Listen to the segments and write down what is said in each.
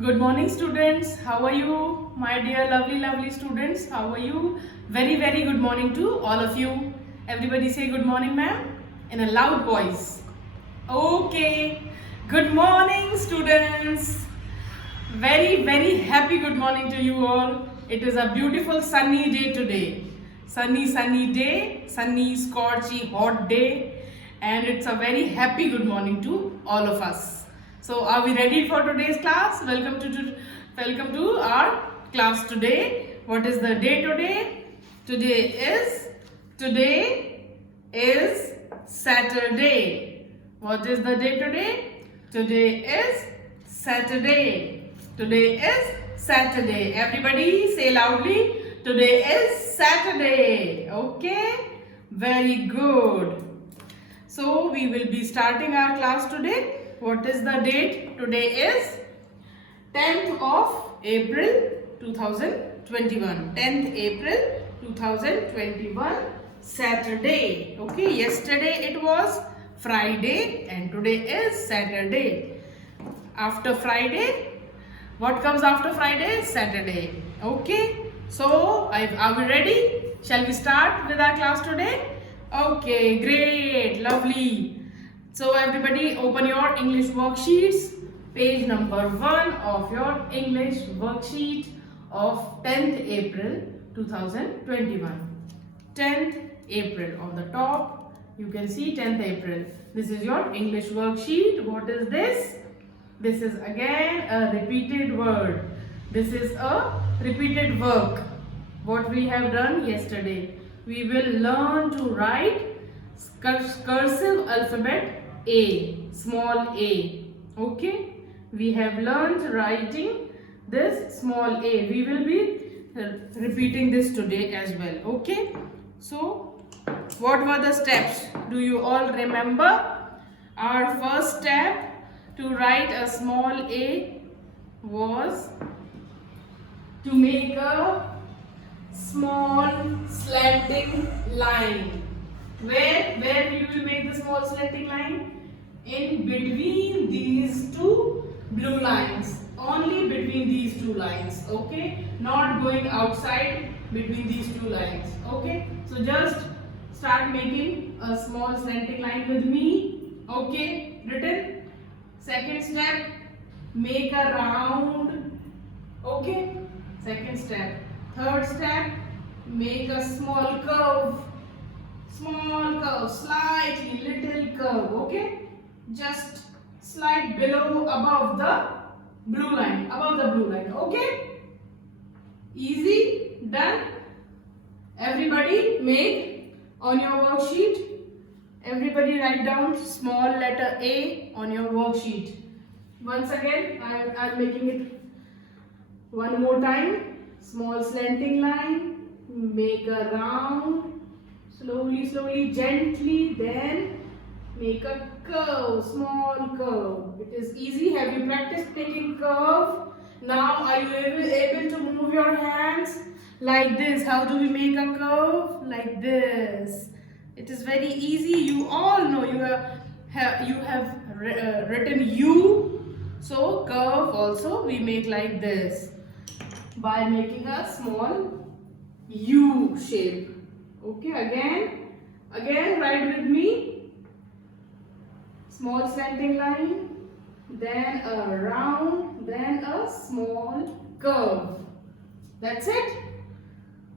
Good morning, students. How are you? My dear lovely students, how are you? Very good morning to all of you. Everybody say good morning, ma'am, in a loud voice. Okay. Good morning, students. Very happy good morning to you all. It is a beautiful sunny day today. Sunny day, sunny, scorchy, hot day, and it's a very happy good morning to all of us. So, are we ready for today's class? Welcome to our class today. What is the day today? Today is Saturday. What is the day today? Today is Saturday. Today is Saturday. Everybody say loudly. Today is Saturday. Okay? Very good. So we will be starting our class today. What is the date? Today is 10th of April 2021. 10th April 2021 Saturday. Okay, yesterday it was Friday and today is Saturday. After Friday, what comes after Friday? Saturday. Okay, so are we ready? Shall we start with our class today? Okay, great, lovely. So everybody open your English worksheets, page number 1 of your English worksheet of 10th April 2021. 10th April on the top, you can see 10th April. This is your English worksheet. What is this? This is again a repeated word. This is a repeated work. What we have done yesterday. We will learn to write cursive alphabet A, small a. Okay? We have learned writing this small a. We will be repeating this today as well. Okay? So, what were the steps? Do you all remember? Our first step to write a small a was to make a small slanting line. Where we will make the small slanting line? In between these two blue lines. Only between these two lines. Okay? Not going outside between these two lines. Okay? So just start making a small slanting line with me. Okay? Written? Second step, make a round. Okay? Second step. Third step, make a small curve. Small curve, slightly little curve. Okay? Just slide below, above the blue line. Above the blue line. Okay? Easy? Done? Everybody make on your worksheet. Everybody write down small letter A on your worksheet. Once again, I am making it one more time. Small slanting line. Make a round. Slowly, gently. Then make a curve. Small curve. It is easy. Have you practiced making curve? Now are you able to move your hands like this? How do we make a curve? Like this. It is very easy. You all know you have written U. So curve also we make like this by making a small U shape. Okay, again write with me. Small slanting line, then a round, then a small curve. That's it.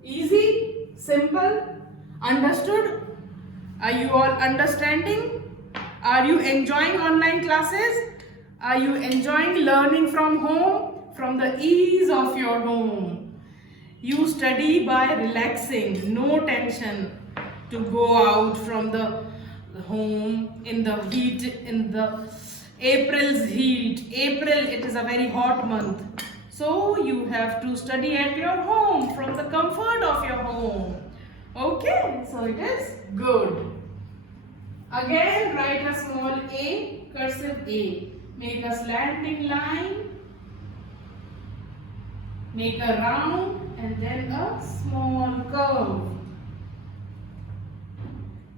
Easy, simple, understood? Are you all understanding? Are you enjoying online classes? Are you enjoying learning from home? From the ease of your home. You study by relaxing, no tension to go out from the home in the heat, in the April's heat. April, it is a very hot month. So you have to study at your home, from the comfort of your home. Okay, so it is good. Again, write a small a, cursive A. Make a slanting line. Make a round and then a small curve.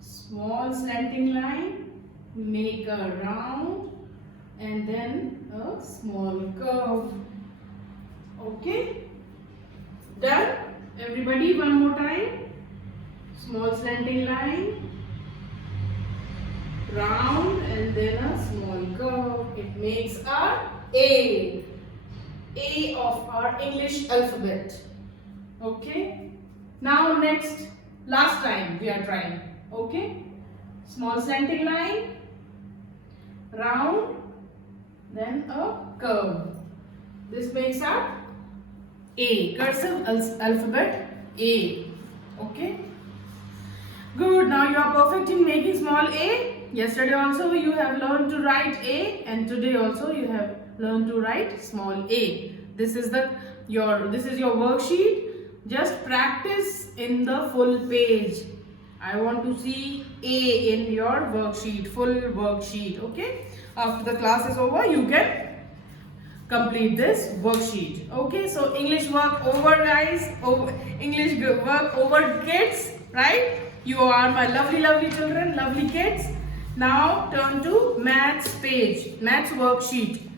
Small slanting line. Make a round and then a small curve. Okay, done. Everybody, one more time. Small slanting line, round, and then a small curve. It makes our A of our English alphabet. Okay, now next, last time we are trying. Okay, small slanting line, round, then a curve. This makes our A, cursive alphabet A. Okay, good. Now you are perfect in making small a. Yesterday also you have learned to write A, and today also you have learned to write small a. This is your worksheet. Just practice in the full page. I want to see A in your worksheet, full worksheet. Okay, after the class is over you can complete this worksheet. Okay, so English work over, guys. English work over, kids, right? You are my lovely children, lovely kids. Now turn to maths page, maths worksheet.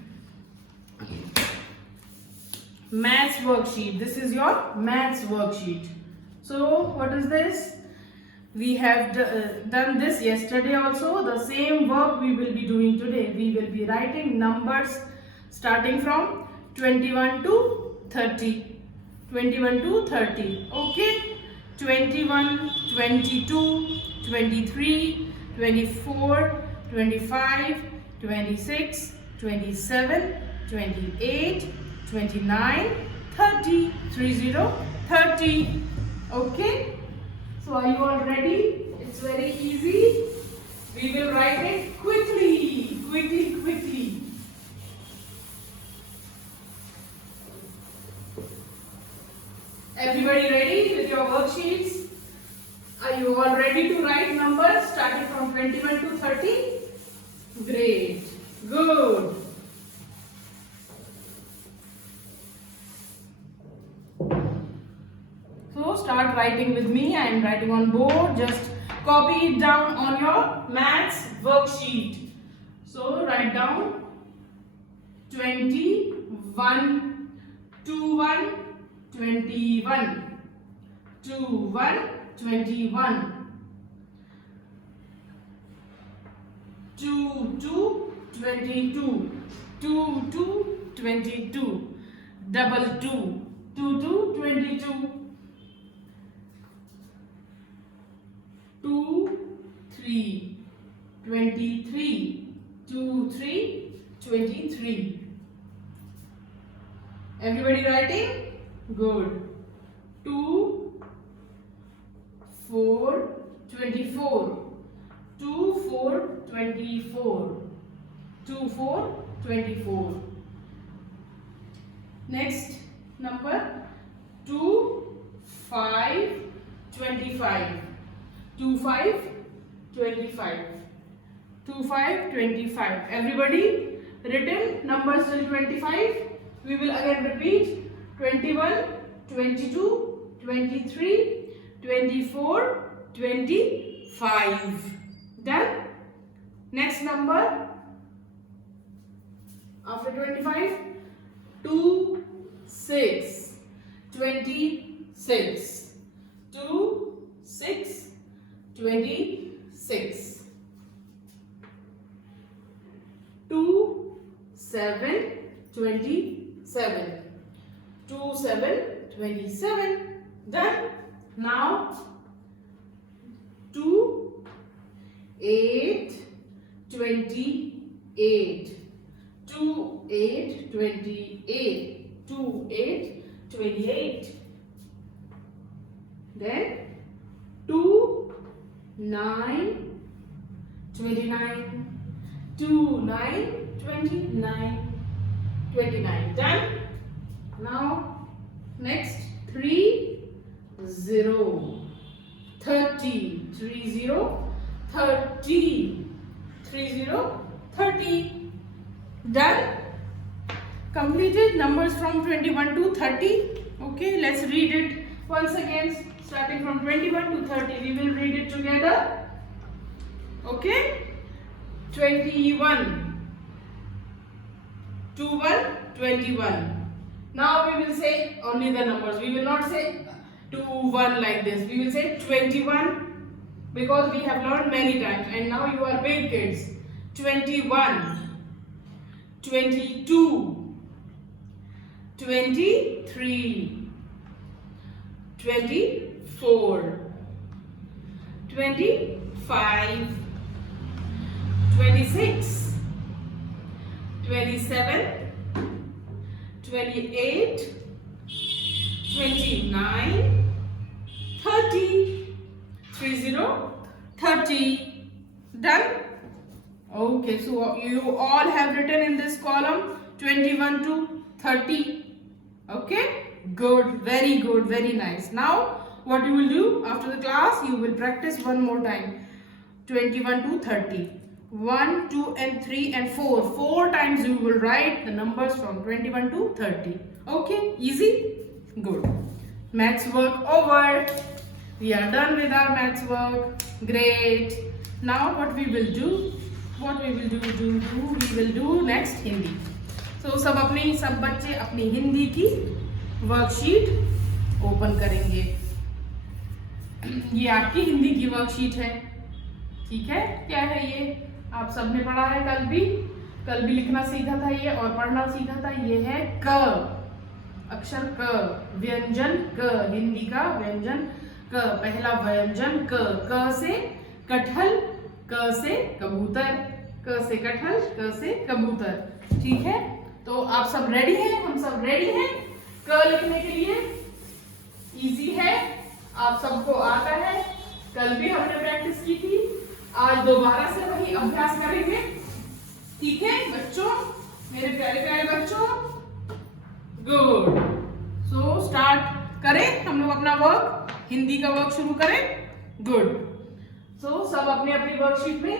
Maths worksheet. This is your maths worksheet. So what is this? We have done this yesterday also. The same work we will be doing today. We will be writing numbers starting from 21 to 30. 21 to 30. Okay? 21, 22, 23, 24, 25, 26, 27, 28, 29, 30. 30. Okay? So are you all ready? It's very easy. We will write it quickly. Everybody ready with your worksheets? Are you all ready to write numbers starting from 21 to 30? Great. Good. So start writing with me. I am writing on board. Just copy it down on your maths worksheet. So write down 21, 21, 21, 21, 21, 22, 22, 22, 22, double 2, 22, 22, 2, 3, 23, 2, 3, 23. Everybody writing? Good. 2, 4, 24. 2, 4, 24. 2, 4, 24. Next number 2, 5, 25. 2, 5, 25. 2, 5, 25. Everybody written numbers till 25. We will again repeat 21, 22, 23, 24, 25. Done? Next number after 25, 2, 6, 26. 2, 6, 26. 2, 7, 27. 2, 7, 27. Done. Now 2, 8, 28. 2, 8, 28. 2, 8, 28. Then 2, 9, 29. 2, 9, 29. 29. Done. Now next 3, 0. 30. 3, 0. 30. 3, 0. 30. Done. Completed numbers from 21 to 30. Okay, let's read it once again. Starting from 21 to 30. We will read it together. Okay. 21. 21, 21. Now we will say only the numbers. We will not say 2, 1 like this. We will say 21 because we have learned many times and now you are big kids. 21, 22, 23, 24, 25, 26, 27, 28, 29, 30, 30. Done? Okay, so you all have written in this column 21 to 30. Okay, good, very nice. Now what you will do after the class, you will practice one more time. 21 to 30. 1, 2 and 3 and 4. 4 times you will write the numbers from 21 to 30. Okay, easy? Good. Maths work over. We are done with our maths work. Great. Now what we will do? We will do next Hindi. So सब बच्चे अपनी हिंदी की worksheet open करेंगे. ये आपकी हिंदी की worksheet है. ठीक है, क्या है ये? आप सबने पढ़ा है कल भी लिखना सीखा था ये और पढ़ना सीखा था. ये है क, अक्षर क, व्यंजन क, हिंदी का व्यंजन क. पहला व्यंजन क से कटहल, क से कबूतर, क से कटहल, क से कबूतर. ठीक है, तो आप सब रेडी हैं? हम सब रेडी हैं क लिखने के लिए. इजी है, आप सबको आता है. कल भी हमने प्रैक्टिस की थी, आज दोबारा से वही अभ्यास करेंगे. ठीक है बच्चों, मेरे प्यारे प्यारे बच्चों. गुड. सो स्टार्ट करें हम लोग अपना वर्क, हिंदी का वर्क शुरू करें. गुड. सो सब अपने अपनी वर्कशीट में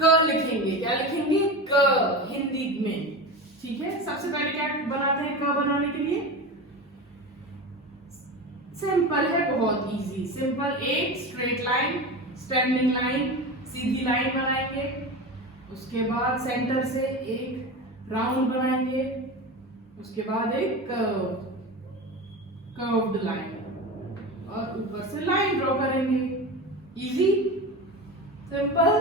क लिखेंगे. क्या लिखेंगे? क हिंदी में. ठीक है, सबसे पहले क्या बनाते हैं क बनाने के लिए? सिंपल है, बहुत इजी. सिंपल, एक स्ट्रेट लाइन, स्टैंडिंग लाइन, सीधी लाइन बनाएंगे. उसके बाद सेंटर से एक राउंड बनाएंगे. उसके बाद एक कर्व्ड लाइन और ऊपर से लाइन ड्रॉ करेंगे. Easy, simple.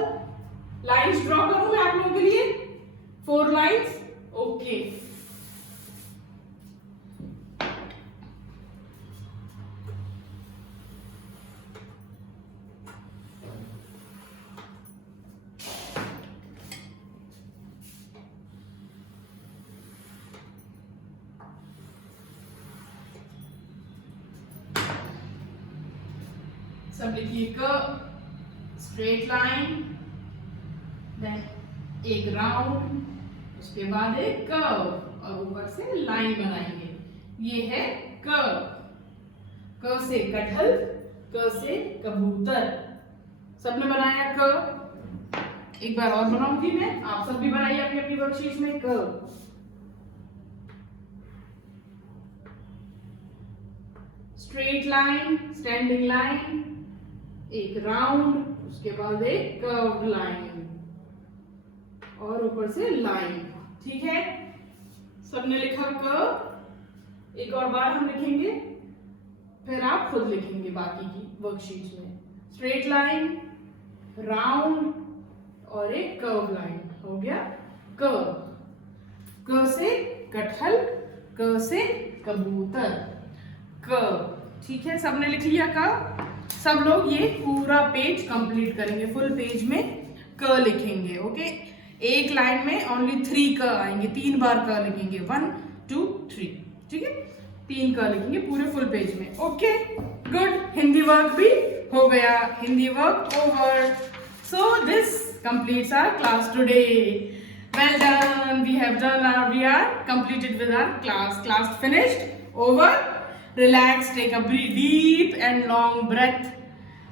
लाइंस ड्रॉ करूं मैं आप लोगों के लिए? 4 लाइंस. ओके. सब लिखिए क, स्ट्रेट लाइन, देन एक राउंड, उसके बाद एक कर्व और ऊपर से लाइन बनाएंगे. ये है क. क से कटहल, क से कबूतर. सबने बनाया क. एक बार और बनाऊंगी मैं, आप सब भी बनाइए अपनी अपनी वर्कशीट में क. स्ट्रेट लाइन, स्टैंडिंग लाइन, एक राउंड, उसके बाद एक कर्व्ड लाइन और ऊपर से लाइन. ठीक है, सबने लिखा क. एक और बार हम लिखेंगे, फिर आप खुद लिखेंगे बाकी की वर्कशीट में. स्ट्रेट लाइन, राउंड और एक कर्व लाइन. हो गया क. क से कटहल, क से कबूतर, क. ठीक है, सबने लिख लिया क. सब लोग ये पूरा पेज कंप्लीट करेंगे. फुल पेज में क लिखेंगे. ओके, एक लाइन में ओनली 3 क आएंगे. 3 बार क लिखेंगे. 1, 2, 3. ठीक है, 3 क लिखेंगे पूरे फुल पेज में. Okay, good. हिंदी वर्क भी हो गया. Hindi work over. So this completes our class today. Well done. We are completed with our class. Class finished. Over. Relax. Take a deep and long breath.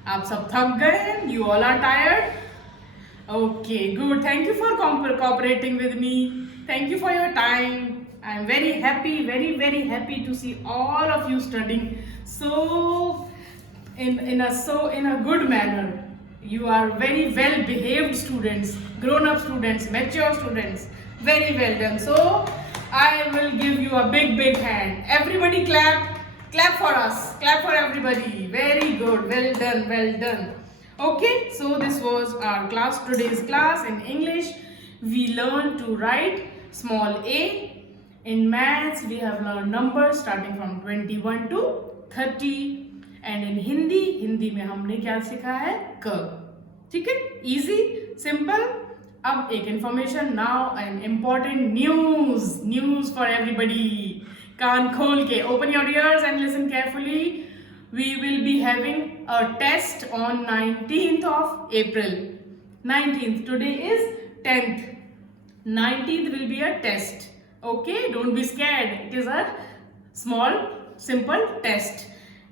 आप सब थक गए. You all are tired. Okay, good. Thank you for cooperating with me. Thank you for your time. I am very happy, very happy to see all of you studying so in a good manner. You are very well behaved students, grown up students, mature students. Very well done. So I will give you a big hand. Everybody clap. Clap for us. Clap for everybody. Very good. Well done. Well done. Okay, so this was our class, today's class in English. We learned to write small a. In maths, we have learned numbers starting from 21 to 30. And in Hindi में हमने क्या सीखा है? क. ठीक है? Easy, simple. अब एक information, now an important news for everybody. कान खोल के, open your ears and listen carefully. We will be having a test on 19th of April. 19th, today is 10th. 19th will be a test. Okay, don't be scared. It is a small, simple test.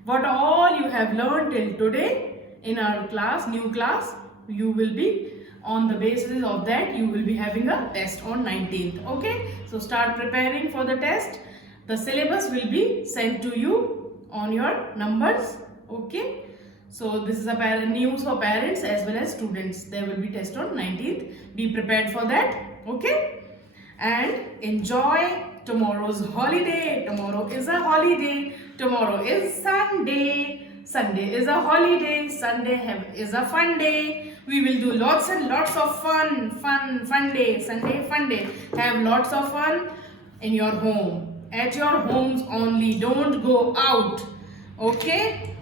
What all you have learned till today in our class, new class, you will be on the basis of that you will be having a test on 19th. Okay, so start preparing for the test. The syllabus will be sent to you on your numbers. Okay, so this is a news for parents as well as students. There will be test on 19th. Be prepared for that. Okay, and enjoy tomorrow's holiday. Tomorrow is a holiday. Tomorrow is Sunday. Sunday is a holiday. Sunday is a fun day. We will do lots and lots of fun day. Sunday, fun day. Have lots of fun in your home. At your homes only. Don't go out. Okay?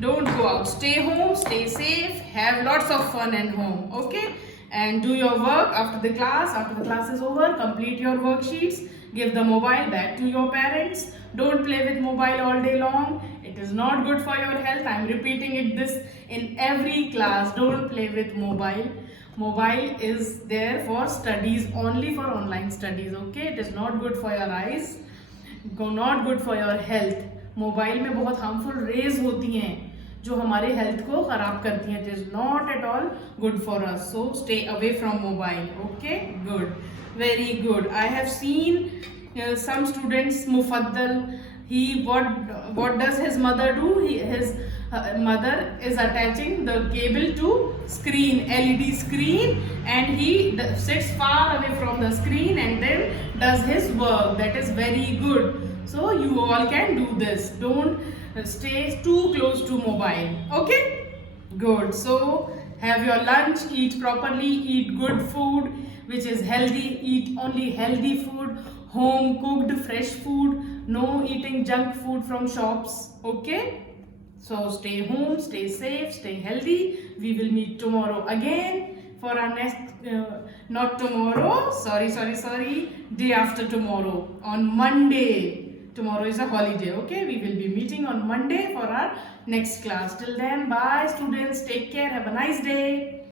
Don't go out. Stay home. Stay safe. Have lots of fun at home. Okay? And do your work after the class. After the class is over, complete your worksheets. Give the mobile back to your parents. Don't play with mobile all day long. It is not good for your health. I am repeating this in every class. Don't play with mobile. Mobile is there for studies, only for online studies. Okay, it is not good for your eyes. Not good for your health. Mobile में बहुत harmful rays होती हैं जो हमारे health को खराब करती हैं. It is not at all good for us. So stay away from mobile. Okay, good, very good. I have seen some students, Mufaddal, what does his mother do? His mother is attaching the cable to screen, LED screen, and he sits far away from the screen and then does his work. That is very good. So you all can do this. Don't stay too close to mobile. Okay, good. So have your lunch, eat properly, eat good food which is healthy. Eat only healthy food, home cooked fresh food. No eating junk food from shops. Okay, so stay home, stay safe, stay healthy. We will meet tomorrow again for our next not tomorrow, sorry, day after tomorrow, on Monday. Tomorrow is a holiday. Okay, we will be meeting on Monday for our next class. Till then, bye students, take care, have a nice day.